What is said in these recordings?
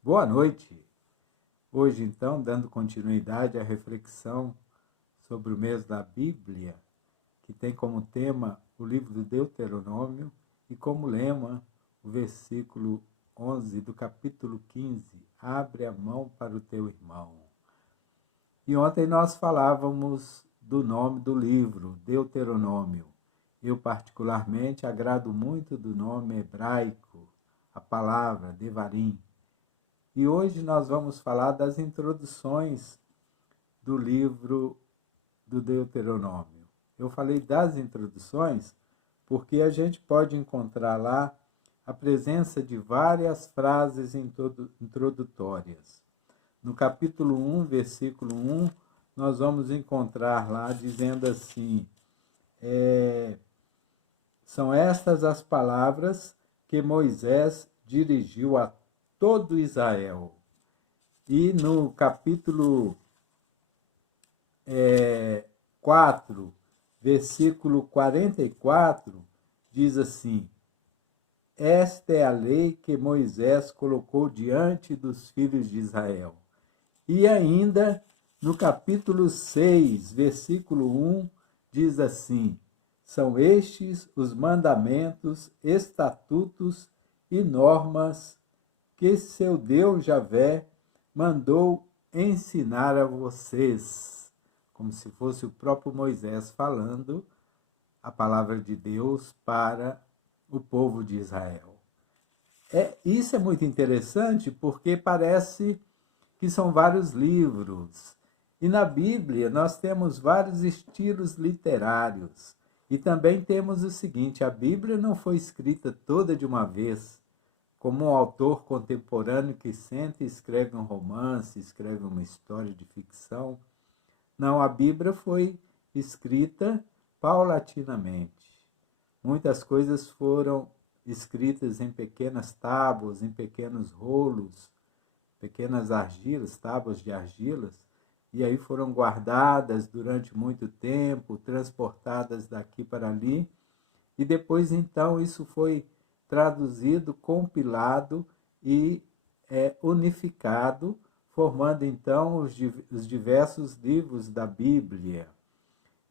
Boa noite! Hoje, então, dando continuidade à reflexão sobre o mês da Bíblia, que tem como tema o livro do Deuteronômio e como lema o versículo 11 do capítulo 15, abre a mão para o teu irmão. E ontem nós falávamos do nome do livro, Deuteronômio. Eu particularmente agrado muito do nome hebraico, a palavra Devarim. E hoje nós vamos falar das introduções do livro do Deuteronômio. Eu falei das introduções porque a gente pode encontrar lá a presença de várias frases introdutórias. No capítulo 1, versículo 1, nós vamos encontrar lá dizendo assim, são estas as palavras que Moisés dirigiu a todo Israel. E no capítulo 4, versículo 44, diz assim, esta é a lei que Moisés colocou diante dos filhos de Israel. E ainda no capítulo 6, versículo 1, diz assim, são estes os mandamentos, estatutos e normas que seu Deus Javé mandou ensinar a vocês, como se fosse o próprio Moisés falando a palavra de Deus para o povo de Israel. Isso é muito interessante porque parece que são vários livros. E na Bíblia nós temos vários estilos literários. E também temos o seguinte, a Bíblia não foi escrita toda de uma vez, como um autor contemporâneo que senta e escreve um romance, escreve uma história de ficção. Não, a Bíblia foi escrita paulatinamente. Muitas coisas foram escritas em pequenas tábuas, em pequenos rolos, pequenas argilas, tábuas de argilas, e aí foram guardadas durante muito tempo, transportadas daqui para ali, e depois então isso foi traduzido, compilado e unificado, formando então os diversos livros da Bíblia.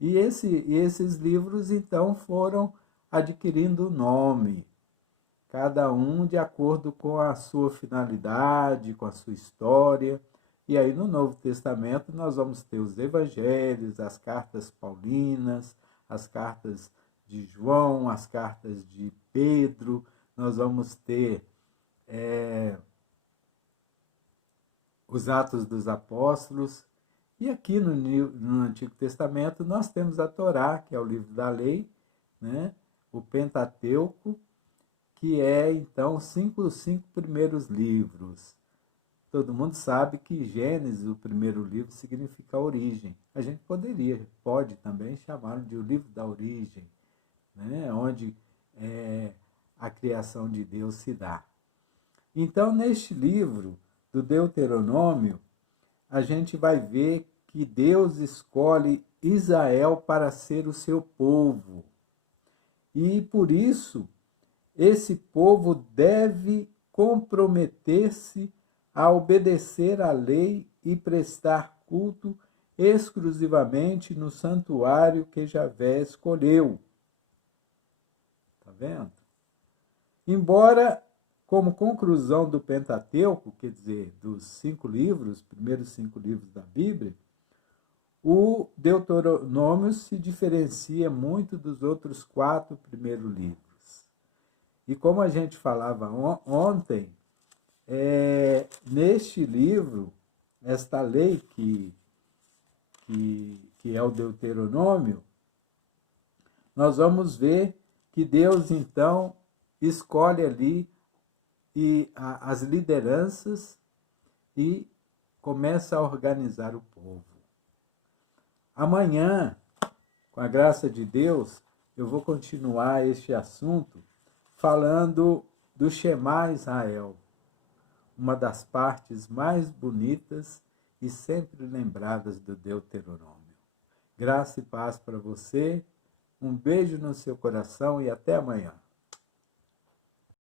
E esses livros então foram adquirindo nome, cada um de acordo com a sua finalidade, com a sua história. E aí no Novo Testamento nós vamos ter os evangelhos, as cartas paulinas, as cartas de João, as cartas de Pedro, nós vamos ter os Atos dos Apóstolos. E aqui no Antigo Testamento nós temos a Torá, que é o livro da lei, né? O Pentateuco, que é então os cinco primeiros livros. Todo mundo sabe que Gênesis, o primeiro livro, significa origem. A gente pode também chamá-lo de o livro da origem, né? Onde a criação de Deus se dá. Então, neste livro do Deuteronômio, a gente vai ver que Deus escolhe Israel para ser o seu povo. E por isso, esse povo deve comprometer-se a obedecer à lei e prestar culto exclusivamente no santuário que Javé escolheu. Está vendo? Embora, como conclusão do Pentateuco, quer dizer, dos 5 livros, primeiros 5 livros da Bíblia, o Deuteronômio se diferencia muito dos outros 4 primeiros livros. E como a gente falava ontem, neste livro, esta lei que é o Deuteronômio, nós vamos ver que Deus, então, escolhe ali as lideranças e começa a organizar o povo. Amanhã, com a graça de Deus, eu vou continuar este assunto falando do Shema Israel, uma das partes mais bonitas e sempre lembradas do Deuteronômio. Graça e paz para você, um beijo no seu coração e até amanhã.